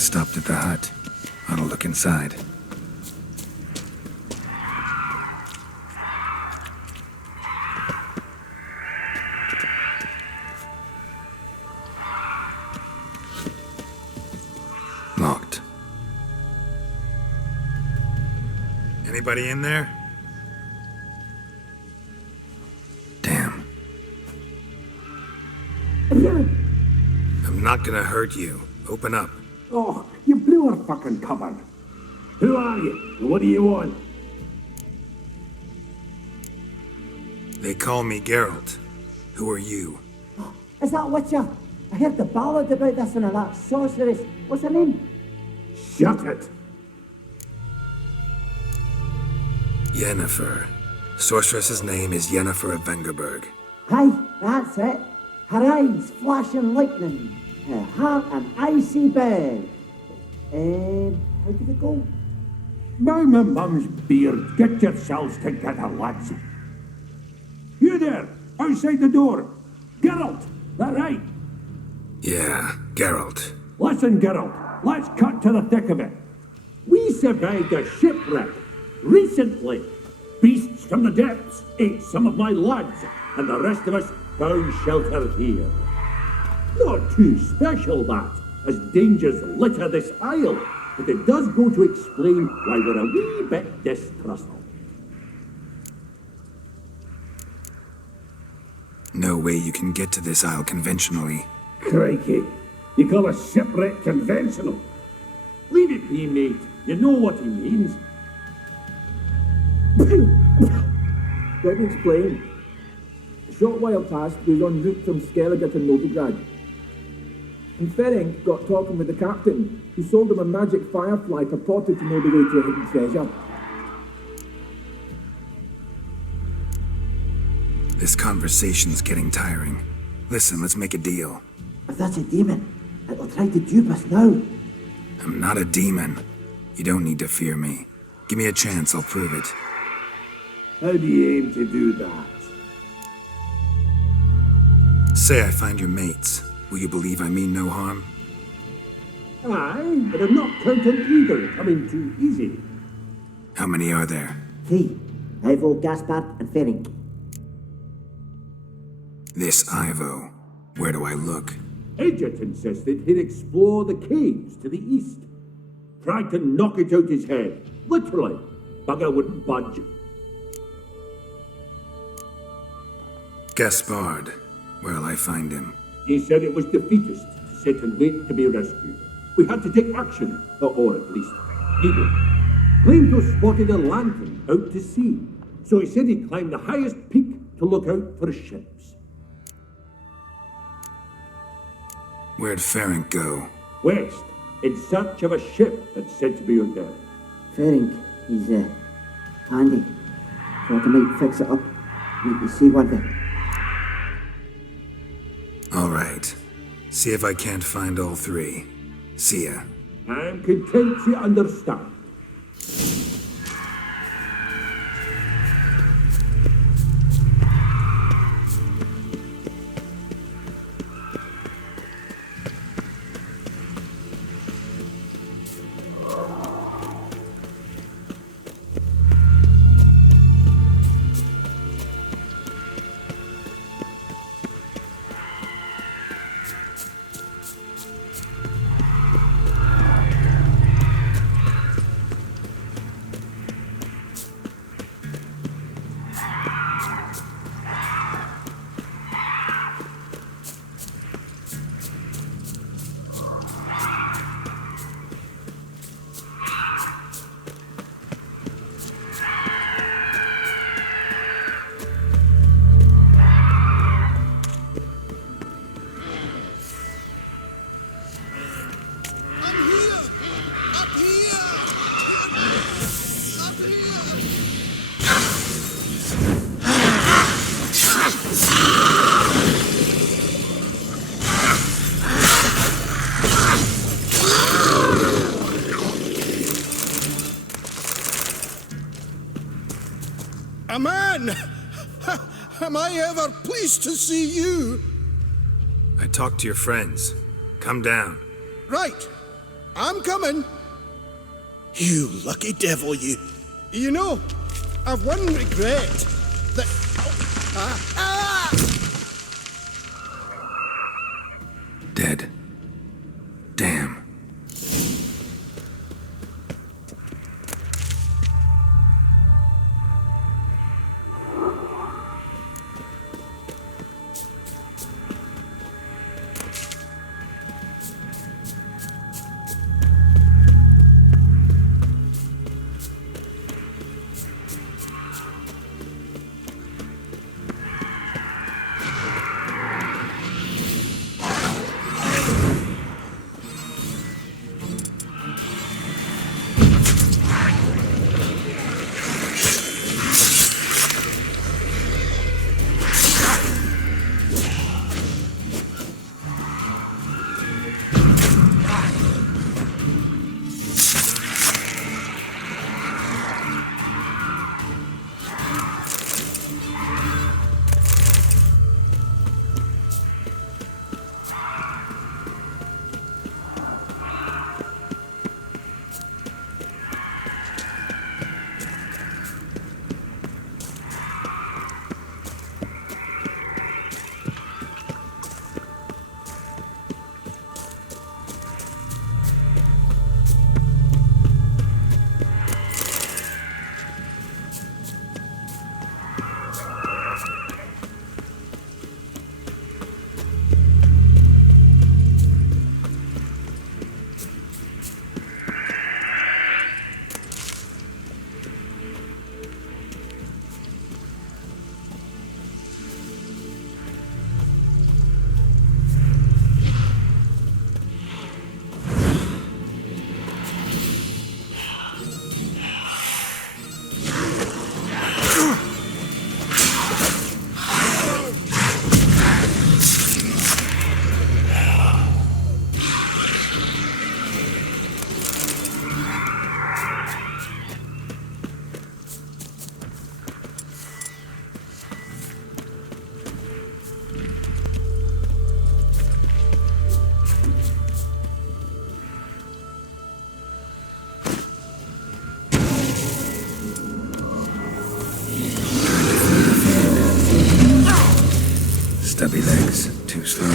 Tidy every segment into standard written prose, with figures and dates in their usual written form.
stopped at the hut. I'll look inside. Locked. Anybody in there? Damn. I'm not gonna hurt you. Open up. Oh, you blew our fucking cover. Who are you? And what do you want? They call me Geralt. Who are you? Is that Witcher? I heard the ballad about this and that sorceress. What's her name? Shut it! Yennefer. Sorceress's name is Yennefer of Vengerberg. Aye, that's it. Her eyes flashing lightning. Her heart an icy bed. How did it go? By my mum's beard, get yourselves together, lads. You there, outside the door. Geralt, that right? Yeah, Geralt. Listen, Geralt, let's cut to the thick of it. We survived a shipwreck recently. Beasts from the depths ate some of my lads, and the rest of us found shelter here. Not too special, that, as dangers litter this isle, but it does go to explain why we're a wee bit distrustful. No way you can get to this isle conventionally. Crikey, you call a shipwreck conventional? Leave it be, mate. You know what he means. Let me explain. A short while past, we was en route from Skellige to Novigrad. And Ferenc got talking with the captain, who sold him a magic firefly purported to know the way to a hidden treasure. This conversation's getting tiring. Listen, let's make a deal. If that's a demon, it'll try to dupe us now. I'm not a demon. You don't need to fear me. Give me a chance, I'll prove it. How do you aim to do that? Say I find your mates. Will you believe I mean no harm? Aye, but I'm not counting either coming too easy. How many are there? 3. Ivo, Gaspard, and Ferenc. This Ivo. Where do I look? Edget insisted he'd explore the caves to the east. Tried to knock it out his head. Literally. Bugger wouldn't budge. Gaspard. Where'll I find him? He said it was defeatist to sit and wait to be rescued. We had to take action, or at least he did. Claimed to have spotted a lantern out to sea, so he said he'd climb the highest peak to look out for ships. Where'd Ferenc go? West, in search of a ship that's said to be out there. Ferenc, he's handy. Thought I might fix it up. Make you see one there. All right. See if I can't find all 3. See ya. I'm content you understand. A man! Am I ever pleased to see you? I talked to your friends. Come down. Right. I'm coming. You lucky devil, you. You know, I've one regret. That... Dead. Damn. Stubby legs, too slow.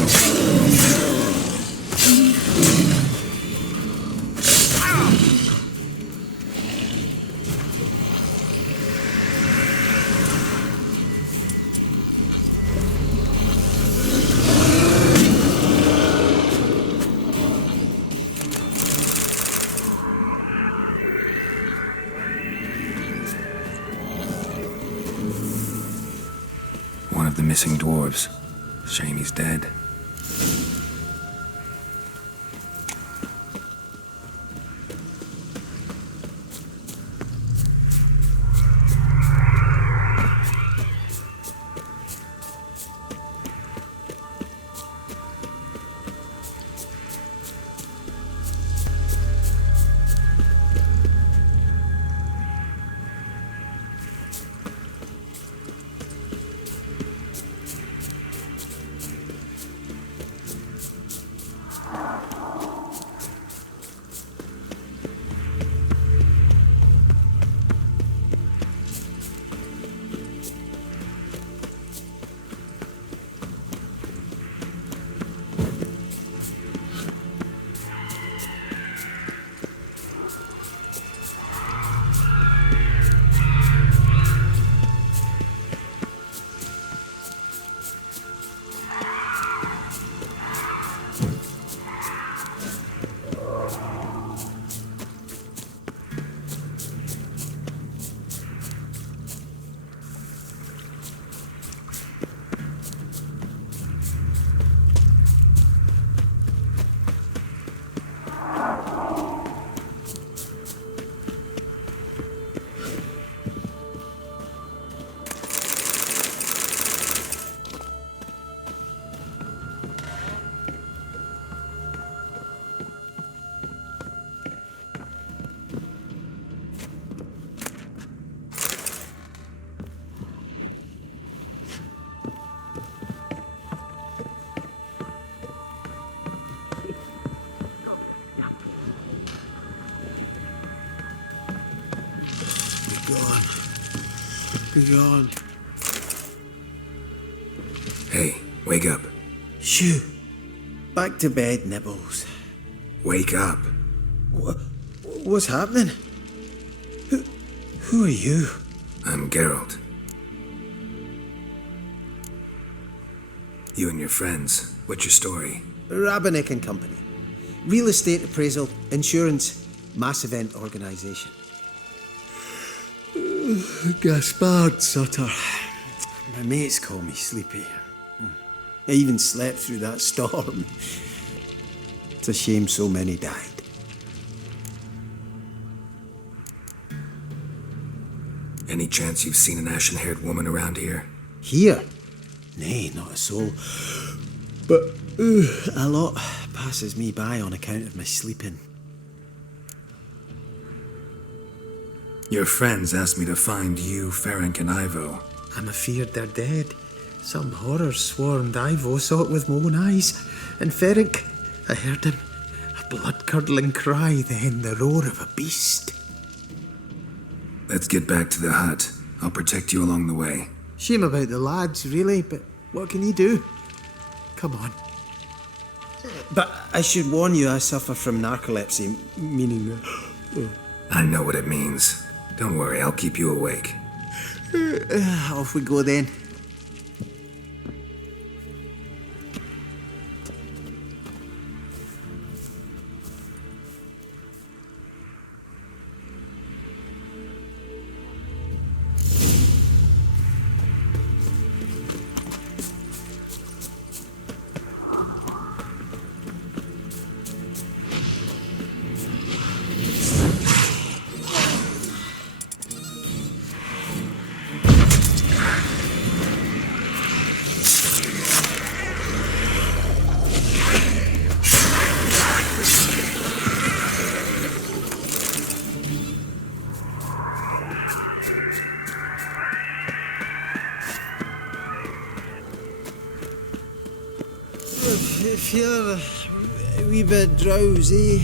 One of the missing dwarves. Shame he's dead. Be gone. Hey, wake up. Shoo. Back to bed, Nibbles. Wake up. What's happening? Who are you? I'm Geralt. You and your friends, what's your story? Avallac'h and Company. Real estate appraisal, insurance, mass event organisation. Gaspard Sutter. My mates call me Sleepy. I even slept through that storm. It's a shame so many died. Any chance you've seen an ashen-haired woman around here? Here? Nay, not a soul. But a lot passes me by on account of my sleeping. Your friends asked me to find you, Ferenc, and Ivo. I'm afeard they're dead. Some horror swarmed Ivo, saw it with my own eyes. And Ferenc, I heard him. A blood-curdling cry, then the roar of a beast. Let's get back to the hut. I'll protect you along the way. Shame about the lads, really, but what can you do? Come on. But I should warn you, I suffer from narcolepsy, meaning... I know what it means. Don't worry, I'll keep you awake. Off we go then. If you're a wee bit drowsy...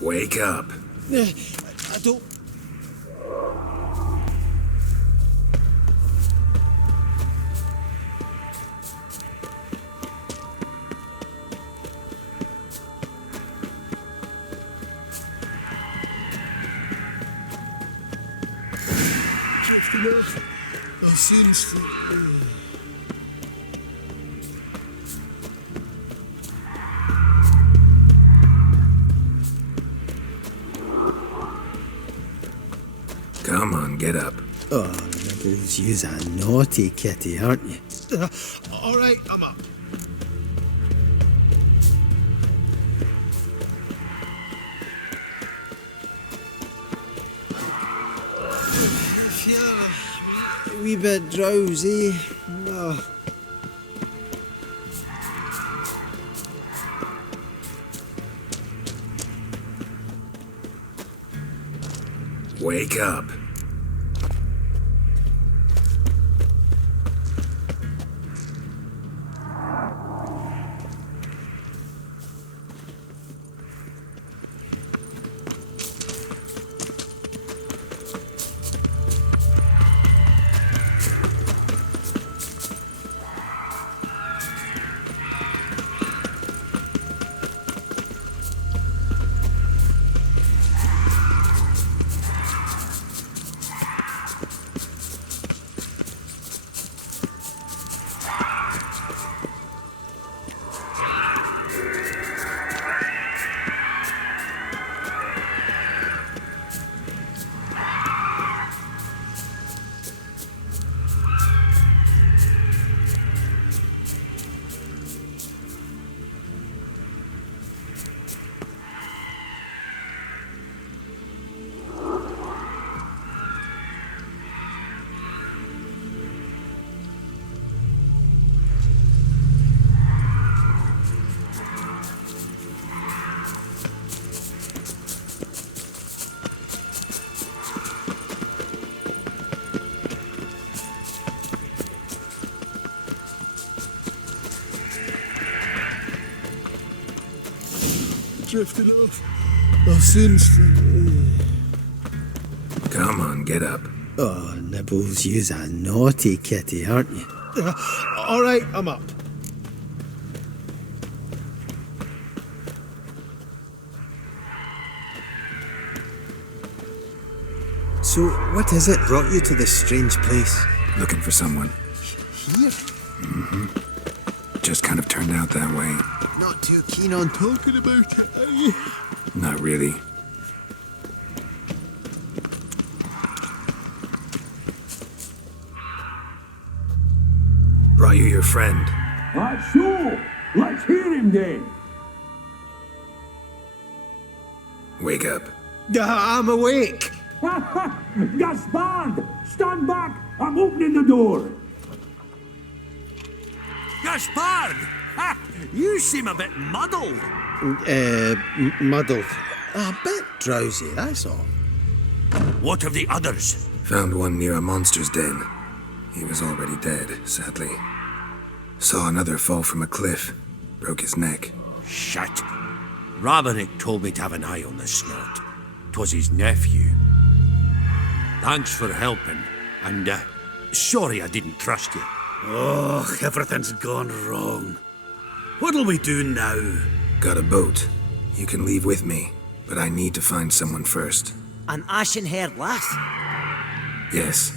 Wake up. I don't... I'll soon sleep. Come on, get up. Oh, Nibbles, you's a naughty kitty, aren't you? All right, I'm up. If you're a wee bit drowsy... Wake up. drifting off. I'll soon Come on, get up. Oh, Nibbles, you's a naughty kitty, aren't you? All right, I'm up. So, what is it brought you to this strange place? Looking for someone. Here? Just kind of turned out that way. Not too keen on talking about it, are you? Not really. Brought you your friend. That's so. Let's hear him then. Wake up. I'm awake. Gaspard! Stand back! I'm opening the door! Gaspard! Ha! You seem a bit muddled. Muddled. A bit drowsy, that's all. What of the others? Found one near a monster's den. He was already dead, sadly. Saw another fall from a cliff. Broke his neck. Shit. Avallac'h told me to have an eye on the snot. 'Twas his nephew. Thanks for helping, and sorry I didn't trust you. Oh, everything's gone wrong. What'll we do now? Got a boat. You can leave with me, but I need to find someone first. An ashen-haired lass? Yes.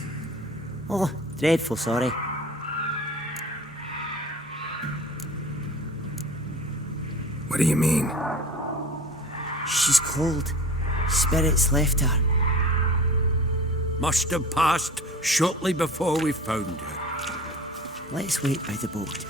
Oh, dreadful sorry. What do you mean? She's cold. Spirits left her. Must have passed shortly before we found her. Let's wait by the boat.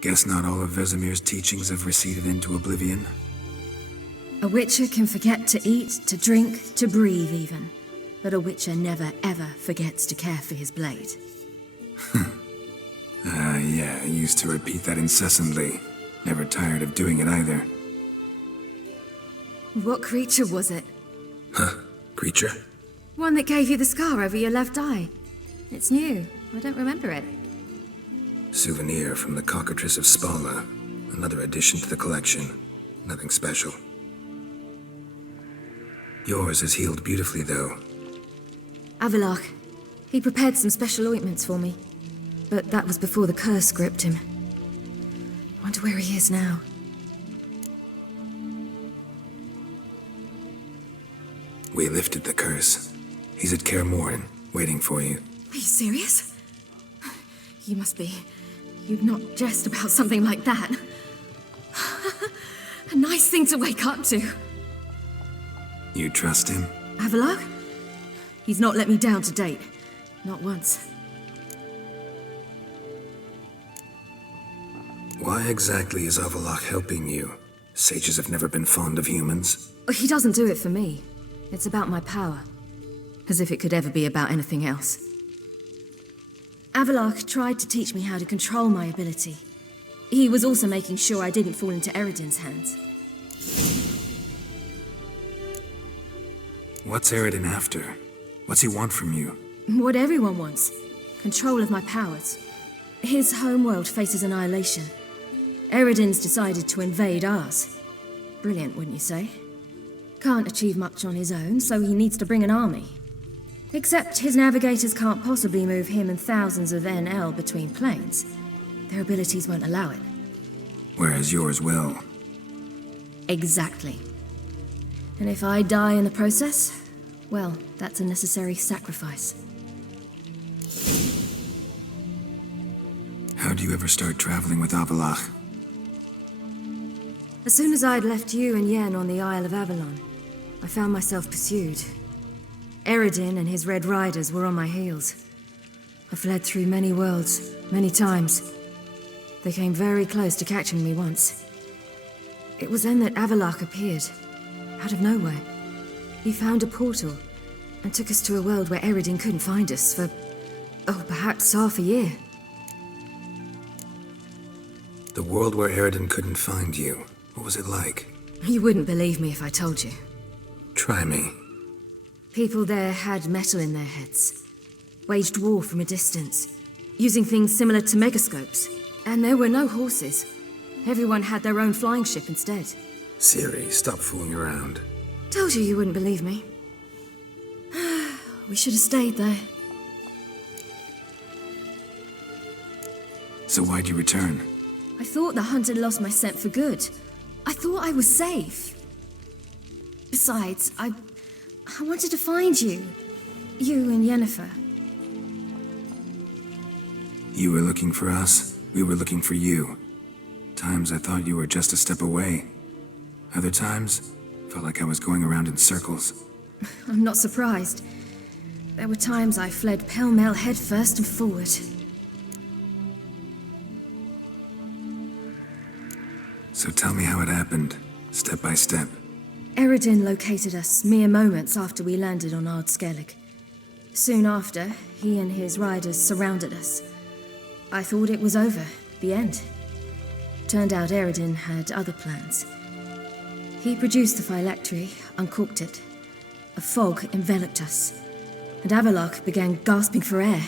Guess not all of Vesemir's teachings have receded into oblivion. A witcher can forget to eat, to drink, to breathe even. But a witcher never ever forgets to care for his blade. Yeah, I used to repeat that incessantly. Never tired of doing it either. What creature was it? Huh? Creature? One that gave you the scar over your left eye. It's new. I don't remember it. Souvenir from the cockatrice of Spala. Another addition to the collection. Nothing special. Yours is healed beautifully, though. Avallac'h. He prepared some special ointments for me. But that was before the curse gripped him. Wonder where he is now. We lifted the curse. He's at Kaer Morhen, waiting for you. Are you serious? You must be. You'd not jest about something like that. A nice thing to wake up to. You trust him? Avallac'h? He's not let me down to date. Not once. Why exactly is Avallac'h helping you? Sages have never been fond of humans. He doesn't do it for me. It's about my power. As if it could ever be about anything else. Avallac'h tried to teach me how to control my ability. He was also making sure I didn't fall into Eredin's hands. What's Eredin after? What's he want from you? What everyone wants. Control of my powers. His homeworld faces annihilation. Eredin's decided to invade ours. Brilliant, wouldn't you say? Can't achieve much on his own, so he needs to bring an army. Except his navigators can't possibly move him and thousands of NL between planes. Their abilities won't allow it. Whereas yours will. Exactly. And if I die in the process, well, that's a necessary sacrifice. How do you ever start traveling with Avallac'h? As soon as I'd left you and Yen on the Isle of Avalon, I found myself pursued. Eredin and his Red Riders were on my heels. I fled through many worlds, many times. They came very close to catching me once. It was then that Avallac'h appeared, out of nowhere. He found a portal and took us to a world where Eredin couldn't find us for, perhaps half a year. The world where Eredin couldn't find you. What was it like? You wouldn't believe me if I told you. Try me. People there had metal in their heads. Waged war from a distance, using things similar to megascopes. And there were no horses. Everyone had their own flying ship instead. Ciri, stop fooling around. Told you wouldn't believe me. We should have stayed there. So why'd you return? I thought the hunt had lost my scent for good. I thought I was safe. Besides, I wanted to find you. You and Yennefer. You were looking for us. We were looking for you. Times I thought you were just a step away. Other times, felt like I was going around in circles. I'm not surprised. There were times I fled pell-mell headfirst and forward. So tell me how it happened, step by step. Eredin located us mere moments after we landed on Ard-Skellig. Soon after, he and his riders surrounded us. I thought it was over, the end. Turned out Eredin had other plans. He produced the phylactery, uncorked it. A fog enveloped us, and Avallac'h began gasping for air.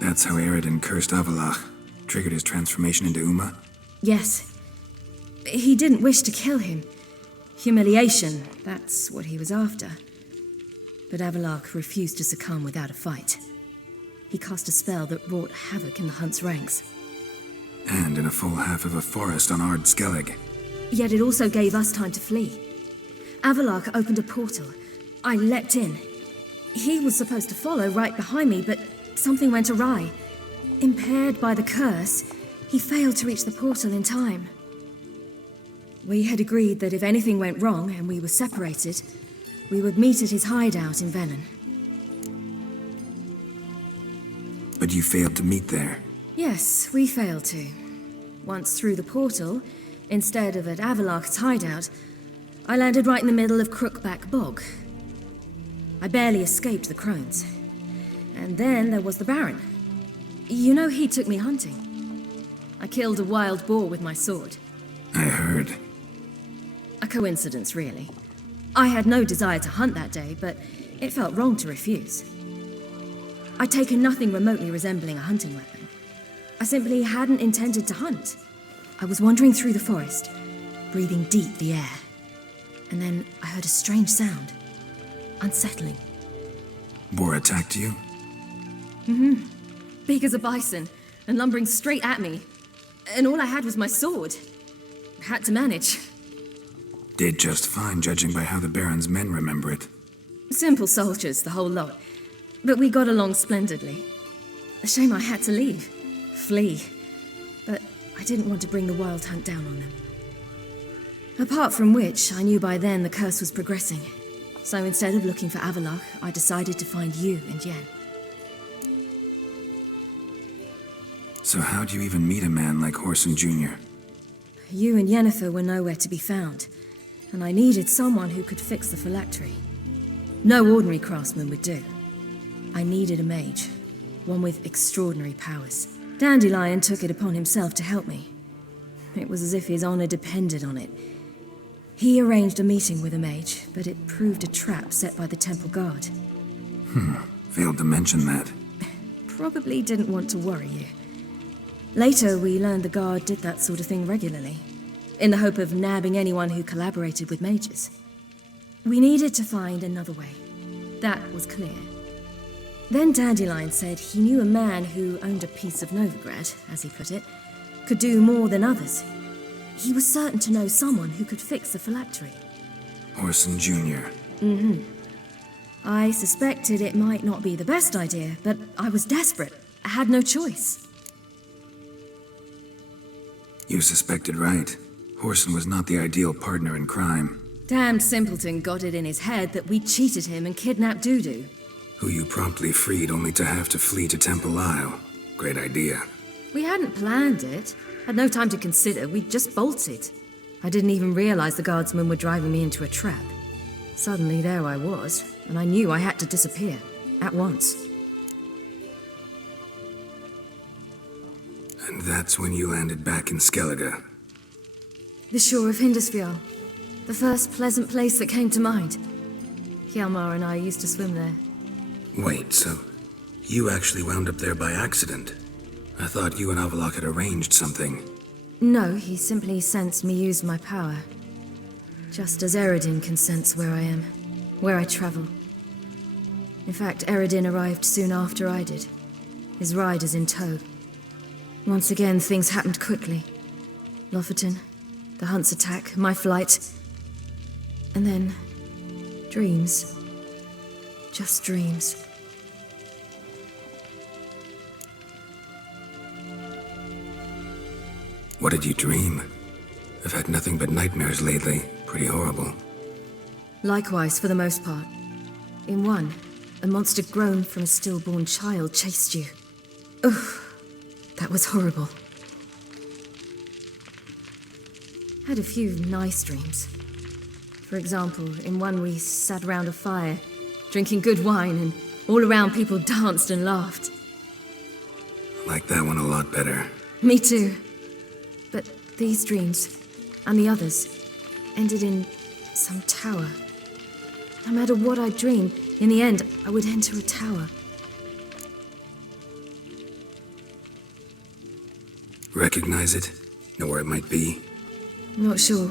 That's how Eredin cursed Avallac'h, triggered his transformation into Uma? Yes. He didn't wish to kill him. Humiliation, that's what he was after. But Avallac'h refused to succumb without a fight. He cast a spell that wrought havoc in the hunt's ranks. And in a full half of a forest on Ard-Skellig. Yet it also gave us time to flee. Avallac'h opened a portal. I leapt in. He was supposed to follow right behind me, but something went awry. Impaired by the curse, he failed to reach the portal in time. We had agreed that if anything went wrong and we were separated, we would meet at his hideout in Velen. But you failed to meet there. Yes, we failed to. Once through the portal, instead of at Avallac'h's hideout, I landed right in the middle of Crookback Bog. I barely escaped the crones. And then there was the Baron. You know, he took me hunting. I killed a wild boar with my sword. I heard. A coincidence, really. I had no desire to hunt that day, but it felt wrong to refuse. I'd taken nothing remotely resembling a hunting weapon. I simply hadn't intended to hunt. I was wandering through the forest, breathing deep the air. And then I heard a strange sound. Unsettling. Boar attacked you? Big as a bison, and lumbering straight at me. And all I had was my sword. Had to manage. Did just fine, judging by how the Baron's men remember it. Simple soldiers, the whole lot. But we got along splendidly. A shame I had to leave. Flee. But I didn't want to bring the wild hunt down on them. Apart from which, I knew by then the curse was progressing. So instead of looking for Avallac'h, I decided to find you and Yen. So how'd you even meet a man like Horson Jr.? You and Yennefer were nowhere to be found, and I needed someone who could fix the phylactery. No ordinary craftsman would do. I needed a mage, one with extraordinary powers. Dandelion took it upon himself to help me. It was as if his honor depended on it. He arranged a meeting with a mage, but it proved a trap set by the temple guard. Failed to mention that. Probably didn't want to worry you. Later, we learned the guard did that sort of thing regularly, in the hope of nabbing anyone who collaborated with mages. We needed to find another way. That was clear. Then Dandelion said he knew a man who owned a piece of Novigrad, as he put it, could do more than others. He was certain to know someone who could fix the phylactery. Horson Jr. I suspected it might not be the best idea, but I was desperate. I had no choice. You suspected right. Horson was not the ideal partner in crime. Damned simpleton got it in his head that we cheated him and kidnapped Dudu. Who you promptly freed only to have to flee to Temple Isle. Great idea. We hadn't planned it. Had no time to consider. We just bolted. I didn't even realize the guardsmen were driving me into a trap. Suddenly there I was, and I knew I had to disappear. At once. And that's when you landed back in Skellige. The shore of Hindisfjall. The first pleasant place that came to mind. Hjalmar and I used to swim there. Wait, so you actually wound up there by accident? I thought you and Avallac'h had arranged something. No, he simply sensed me use my power. Just as Eredin can sense where I am, where I travel. In fact, Eredin arrived soon after I did. His riders in tow. Once again, things happened quickly. Lofoten, the hunt's attack, my flight. And then, dreams. Just dreams. What did you dream? I've had nothing but nightmares lately. Pretty horrible. Likewise, for the most part. In one, a monster grown from a stillborn child chased you. Ugh, that was horrible. Had a few nice dreams. For example, in one we sat around a fire, drinking good wine, and all around people danced and laughed. Like that one a lot better. Me too. But these dreams, and the others, ended in some tower. No matter what I dreamed, in the end, I would enter a tower. Recognize it? Know where it might be? Not sure.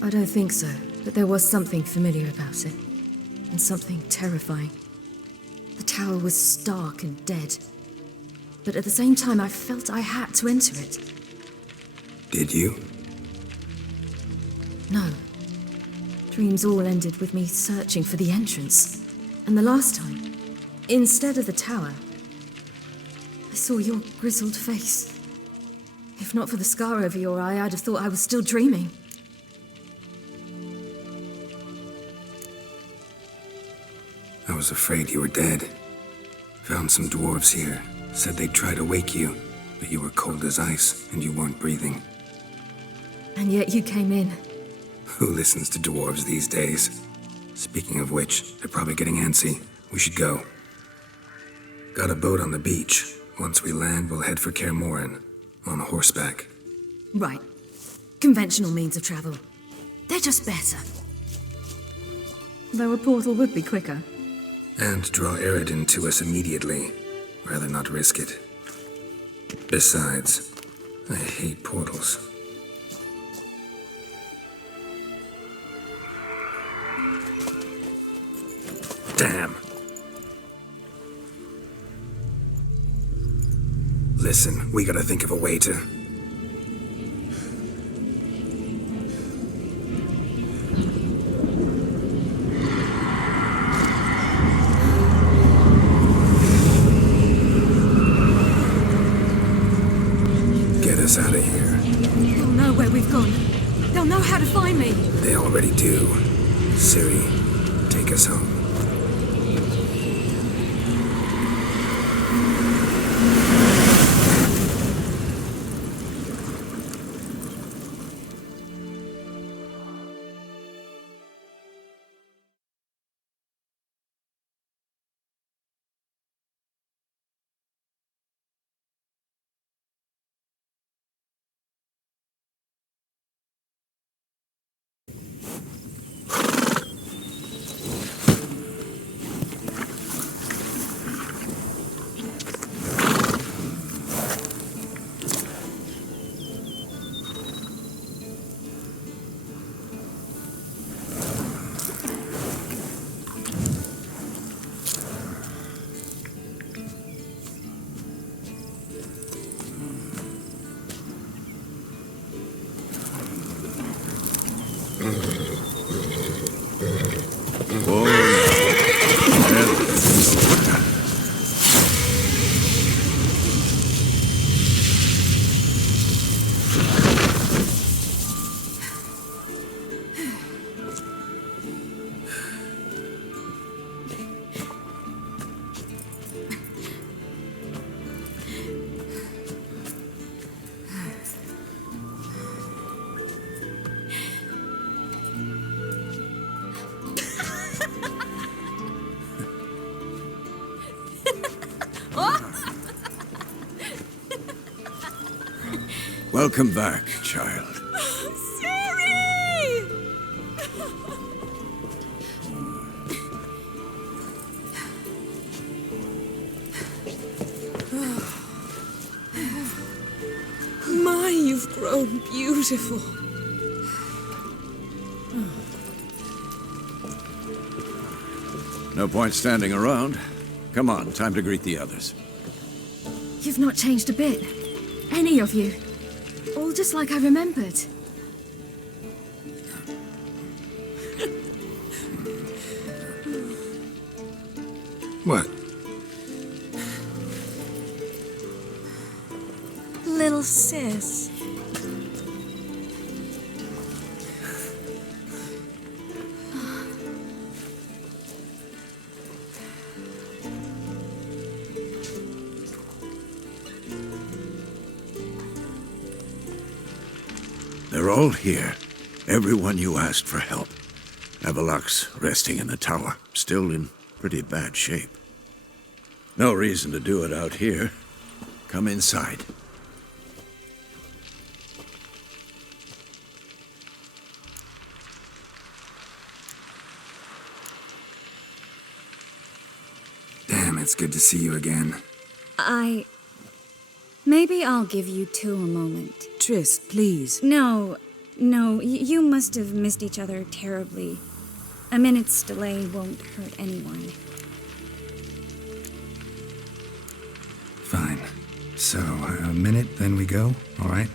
I don't think so, but there was something familiar about it. And something terrifying. The tower was stark and dead. But at the same time, I felt I had to enter it. Did you? No. Dreams all ended with me searching for the entrance. And the last time, instead of the tower, I saw your grizzled face. If not for the scar over your eye, I'd have thought I was still dreaming. I was afraid you were dead. Found some dwarves here. Said they'd try to wake you, but you were cold as ice and you weren't breathing. And yet you came in. Who listens to dwarves these days? Speaking of which, they're probably getting antsy. We should go. Got a boat on the beach. Once we land, we'll head for Kaer Morhen. On horseback. Right. Conventional means of travel. They're just better. Though a portal would be quicker. And draw Eredin to us immediately. Rather not risk it. Besides, I hate portals. Damn. Listen, we gotta think of a way to... Get us out of here. They'll know where we've gone. They'll know how to find me. They already do. Ciri, take us home. Welcome back, child. Ciri! My, you've grown beautiful. No point standing around. Come on, time to greet the others. You've not changed a bit. Any of you. All just like I remembered. What? Little sis. They're all here. Everyone you asked for help. Avallac'h's resting in the tower, still in pretty bad shape. No reason to do it out here. Come inside. Damn, it's good to see you again. Maybe I'll give you two a moment. Triss, please. No, you must have missed each other terribly. A minute's delay won't hurt anyone. Fine. So, a minute, then we go, all right?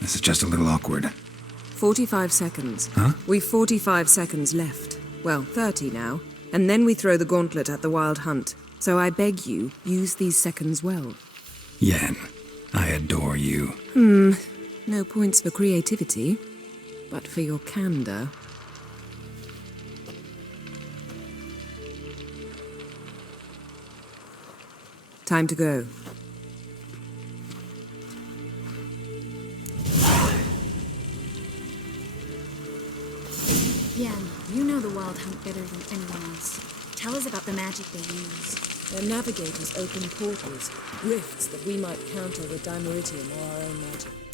This is just a little awkward. 45 seconds. Huh? We've 45 seconds left. Well, 30 now. And then we throw the gauntlet at the Wild Hunt. So I beg you, use these seconds well. Yen, I adore you. No points for creativity, but for your candor. Time to go. Yen, you know the Wild Hunt better than anyone else. Tell us about the magic they use. Their navigators open portals, rifts that we might counter with Dimeridium or our own magic.